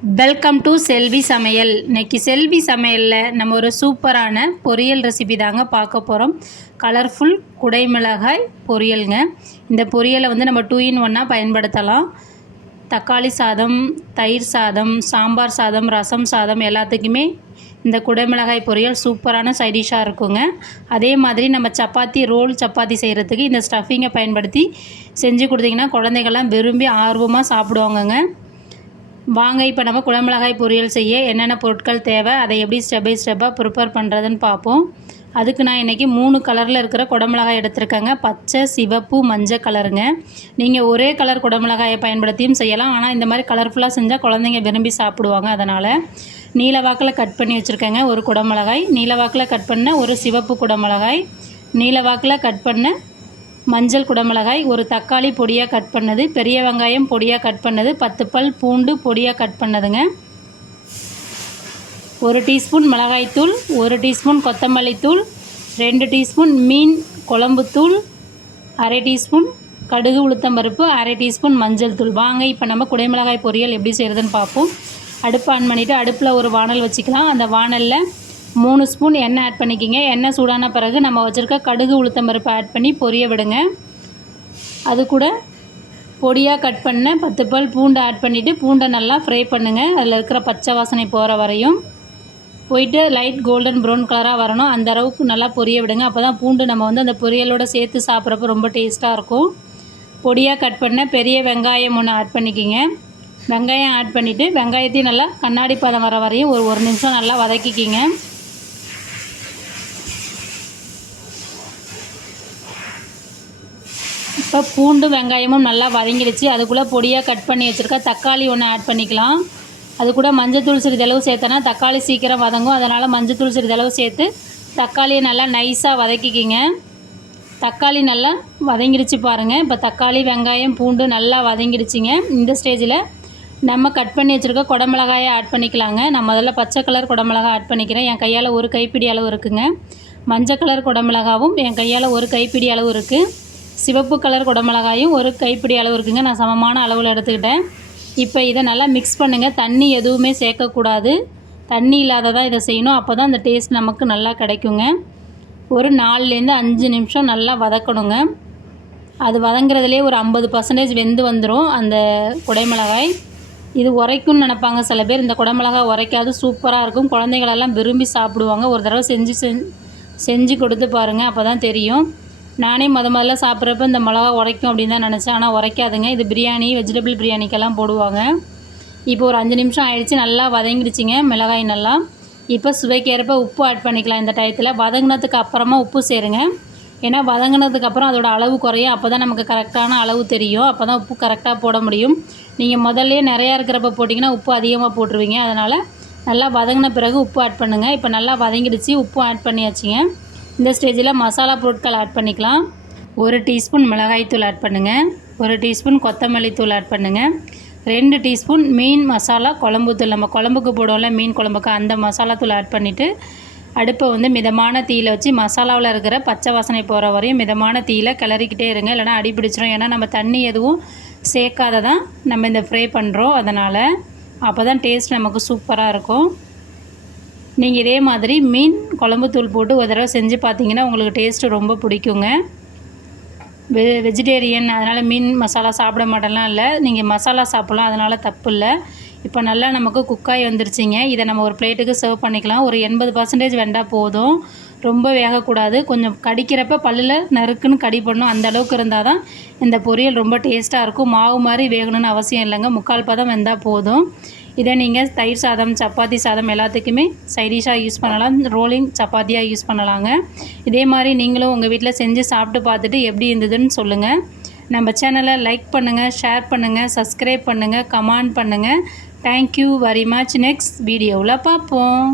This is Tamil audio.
வெல்கம் டு செல்வி சமையல் இன்றைக்கி செல்வி சமையலில் நம்ம ஒரு சூப்பரான பொரியல் ரெசிபி தாங்க பார்க்க போகிறோம் கலர்ஃபுல் குடைமிளகாய் பொரியலுங்க. இந்த பொரியலை வந்து நம்ம டூ இன் ஒன்னாக பயன்படுத்தலாம். தக்காளி சாதம் தயிர் சாதம் சாம்பார் சாதம் ரசம் சாதம் எல்லாத்துக்குமே இந்த குடைமிளகாய் பொரியல் சூப்பரான சைடிஷாக இருக்குங்க. அதே மாதிரி நம்ம சப்பாத்தி ரோல் சப்பாத்தி செய்கிறதுக்கு இந்த ஸ்டஃபிங்கை பயன்படுத்தி செஞ்சு கொடுத்தீங்கன்னா குழந்தைகள்லாம் விரும்பி ஆர்வமாக சாப்பிடுவாங்கங்க. வாங்க இப்போ நம்ம குடமிளகாய் பொரியல் செய்ய என்னென்ன பொருட்கள் தேவை அதை எப்படி ஸ்டெப் பை ஸ்டெப்பாக ப்ரிப்பேர் பண்ணுறதுன்னு பார்ப்போம். அதுக்கு நான் இன்றைக்கி மூணு கலரில் இருக்கிற குடமிளகாய் எடுத்திருக்கேங்க. பச்சை சிவப்பு மஞ்சள் கலருங்க நீங்கள் ஒரே கலர் குடமிளகாயை பயன்படுத்தியும் செய்யலாம். ஆனால் இந்த மாதிரி கலர்ஃபுல்லாக செஞ்சால் குழந்தைங்க விரும்பி சாப்பிடுவாங்க அதனால். நீல வாக்கில் கட் பண்ணி வச்சுருக்கேங்க ஒரு குடமிளகாய். நீல வாக்கில் கட் பண்ண ஒரு சிவப்பு குடமிளகாய். நீல வாக்கில் கட் பண்ண மஞ்சள் குடமிளகாய் ஒரு தக்காளி பொடியாக கட் பண்ணது பெரிய வெங்காயம் பொடியாக கட் பண்ணது பத்து பல் பூண்டு பொடியாக கட் பண்ணதுங்க. ஒரு டீஸ்பூன் மிளகாய்த்தூள் ஒரு டீஸ்பூன் கொத்தமல்லி தூள் ரெண்டு டீஸ்பூன் மீன் குழம்புத்தூள் அரை டீஸ்பூன் கடுகு உளுத்தம் பருப்பு அரை டீஸ்பூன் மஞ்சள் தூள். வாங்க இப்போ நம்ம குடைமிளகாய் பொரியல் எப்படி செய்கிறதுன்னு பார்ப்போம். அடுப்பு ஆன் பண்ணிவிட்டு அடுப்பில் ஒரு வானல் வச்சுக்கலாம். அந்த வானலில் மூணு ஸ்பூன் எண்ணெய் ஆட் பண்ணிக்கிங்க. எண்ணெய் சூடான பிறகு நம்ம வச்சுருக்க கடுகு உளுத்தம்பருப்பு ஆட் பண்ணி பொரிய விடுங்க. அது கூட பொடியாக கட் பண்ண பத்து பால் பூண்டை ஆட் பண்ணிவிட்டு பூண்டை நல்லா ஃப்ரை பண்ணுங்கள் அதில் இருக்கிற பச்சை வாசனை போகிற வரையும். போயிட்டு லைட் கோல்டன் ப்ரௌன் கலராக வரணும். அந்த அளவுக்கு நல்லா பொரிய விடுங்க. அப்போ தான் பூண்டு நம்ம வந்து அந்த பொரியலோட சேர்த்து சாப்பிட்றப்ப ரொம்ப டேஸ்ட்டாக இருக்கும். பொடியாக கட் பண்ண பெரிய வெங்காயம் ஒன்று ஆட் பண்ணிக்கிங்க. வெங்காயம் ஆட் பண்ணிவிட்டு வெங்காயத்தையும் நல்லா கண்ணாடி பதம் வர வரையும் ஒரு ஒரு நிமிஷம் நல்லா வதக்கிக்கிங்க. இப்போ பூண்டு வெங்காயமும் நல்லா வதங்கிடுச்சு. அதுக்குள்ளே பொடியாக கட் பண்ணி வச்சுருக்க தக்காளி ஒன்று ஆட் பண்ணிக்கலாம். அது கூட மஞ்சத்தூள் சிறிதளவு சேர்த்தனா தக்காளி சீக்கிரம் வதங்கும். அதனால் மஞ்சத்தூள் சிறிதளவு சேர்த்து தக்காளியை நல்லா நைஸாக வதக்கிக்கிங்க. தக்காளி நல்லா வதங்கிடுச்சு பாருங்கள் இப்போ தக்காளி வெங்காயம் பூண்டு நல்லா வதங்கிடுச்சிங்க. இந்த ஸ்டேஜில் நம்ம கட் பண்ணி வச்சுருக்க குடமிளகாயை ஆட் பண்ணிக்கலாங்க. நான் முதல்ல பச்சை கலர் குடமிளகாய் ஆட் பண்ணிக்கிறேன். என் கையால் ஒரு கைப்பிடி அளவு இருக்குங்க. மஞ்சள் கலர் குடமிளகாவும் என் கையால் ஒரு கைப்பிடி அளவு இருக்குது சிவப்பு கலர் குடமிளகாயும் ஒரு கைப்பிடி அளவு இருக்குங்க. நான் சமமான அளவில் எடுத்துக்கிட்டேன். இப்போ இதை நல்லா மிக்ஸ் பண்ணுங்கள் தண்ணி எதுவுமே சேர்க்கக்கூடாது. தண்ணி இல்லாததாக இதை செய்யணும். அப்போ தான் அந்த டேஸ்ட் நமக்கு நல்லா கிடைக்குங்க. ஒரு நாலுலேருந்து அஞ்சு நிமிஷம் நல்லா வதக்கணுங்க. அது வதங்குறதுலேயே ஒரு ஐம்பது பர்சன்டேஜ் வெந்து வந்துடும் அந்த குடைமிளகாய். இது உரைக்கும்னு நினப்பாங்க சில பேர். இந்த குடமிளகாய் உரைக்காது சூப்பராக இருக்கும். குழந்தைகளெல்லாம் விரும்பி சாப்பிடுவாங்க. ஒரு தடவை செஞ்சு செஞ்சு கொடுத்து பாருங்கள் அப்போ தான் தெரியும். நானே முத முதல்ல சாப்பிட்றப்ப இந்த மிளகா உரைக்கும் அப்படின்னு தான் நினச்சேன். ஆனால் உரைக்காதுங்க. இது பிரியாணி வெஜிடபிள் பிரியாணிக்கெல்லாம் போடுவாங்க. இப்போ ஒரு அஞ்சு நிமிஷம் ஆயிடுச்சு. நல்லா வதங்கிடுச்சிங்க மிளகாய் நல்லா. இப்போ சுவைக்கேற்ப உப்பு ஆட் பண்ணிக்கலாம் இந்த டயத்தில் வதங்கினதுக்கு அப்புறமா உப்பு சேருங்க. ஏன்னா வதங்கினதுக்கப்புறம் அதோட அளவு குறையும். அப்போ தான் நமக்கு கரெக்டான அளவு தெரியும். அப்போ தான் உப்பு கரெக்டாக போட முடியும். நீங்கள் முதல்ல நிறையா இருக்கிறப்ப போட்டிங்கன்னா உப்பு அதிகமாக போட்டுருவீங்க. அதனால் நல்லா வதங்கின பிறகு உப்பு ஆட் பண்ணுங்கள் இப்போ நல்லா வதங்கிடுச்சு. உப்பு ஆட் பண்ணியாச்சுங்க. இந்த ஸ்டேஜில் மசாலா பொருட்கள் ஆட் பண்ணிக்கலாம். ஒரு டீஸ்பூன் மிளகாய்த்தூள் ஆட் பண்ணுங்கள் ஒரு டீஸ்பூன் கொத்தமல்லி தூள் ஆட் பண்ணுங்கள் ரெண்டு டீஸ்பூன் மீன் மசாலா குழம்பு தூள். நம்ம குழம்புக்கு போடுவோம்ல மீன் குழம்புக்கு அந்த மசாலா தூள் ஆட் பண்ணிவிட்டு அடுப்பை வந்து மிதமான தீயில் வச்சு மசாலாவில் இருக்கிற பச்சை வாசனை போகிற வரையும் மிதமான தீயில் கிளறிக்கிட்டே இருங்க. இல்லைனா அடி பிடிச்சிரும். ஏன்னா நம்ம தண்ணி எதுவும் சேர்க்காத தான் நம்ம இந்த ஃப்ரை பண்ணுறோம் அதனால் அப்போ தான் டேஸ்ட் நமக்கு சூப்பராக இருக்கும். நீங்கள் இதே மாதிரி மீன் குழம்பு தூள் போட்டு ஒரு தடவை செஞ்சு பார்த்தீங்கன்னா உங்களுக்கு டேஸ்ட்டு ரொம்ப பிடிக்குங்க. வெ வெஜிடேரியன் அதனால் மீன் மசாலா சாப்பிட மாட்டேலாம் இல்லை. நீங்கள் மசாலா சாப்பிட்லாம் அதனால் தப்பு இல்லை. இப்போ நல்லா நமக்கு குக்காய் வந்துருச்சிங்க. இதை நம்ம ஒரு பிளேட்டுக்கு சர்வ் பண்ணிக்கலாம். ஒரு எண்பது பர்சன்டேஜ் வெந்தால் போதும். ரொம்ப வேகக்கூடாது. கொஞ்சம் கடிக்கிறப்ப பல்லில் நறுக்குன்னு கடி பண்ணும் அந்த அளவுக்கு இருந்தால் தான் இந்த பொரியல் ரொம்ப டேஸ்ட்டாக இருக்கும். மாவு மாதிரி வேகணும்னு அவசியம் இல்லைங்க. முக்கால் பதம் வெந்தால் போதும். இதை நீங்கள் தயிர் சாதம் சப்பாத்தி சாதம் எல்லாத்துக்குமே சைடிஷாக யூஸ் பண்ணலாம். ரோலிங் சப்பாத்தியாக யூஸ் பண்ணலாங்க. இதே மாதிரி நீங்களும் உங்கள் வீட்டில் செஞ்சு சாப்பிட்டு பார்த்துட்டு எப்படி இருந்ததுன்னு சொல்லுங்கள் நம்ம சேனலை லைக் பண்ணுங்கள் ஷேர் பண்ணுங்கள் சப்ஸ்கிரைப் பண்ணுங்கள் கமெண்ட் பண்ணுங்கள் தேங்க்யூ வெரி மச் நெக்ஸ்ட் வீடியோவில் பார்ப்போம்.